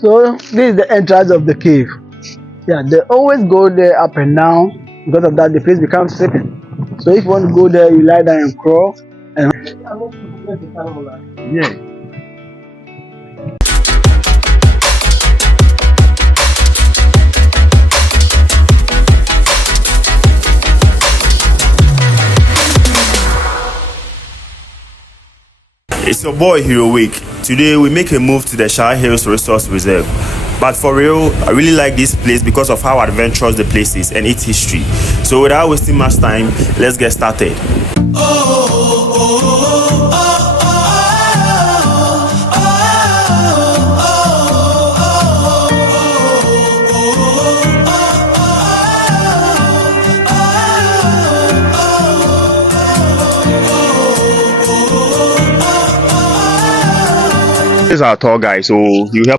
So this is the entrance of the cave. Yeah, they always go there up and down. Because of that, the place becomes sleeping. So if you want to go there, you lie down and crawl. And yeah. It's your boy Hero Week. Today we make a move to the Shai Hills Resource Reserve. But for real, I really like this place because of how adventurous the place is and its history. So without wasting much time, let's get started. This is our tour guide, so you help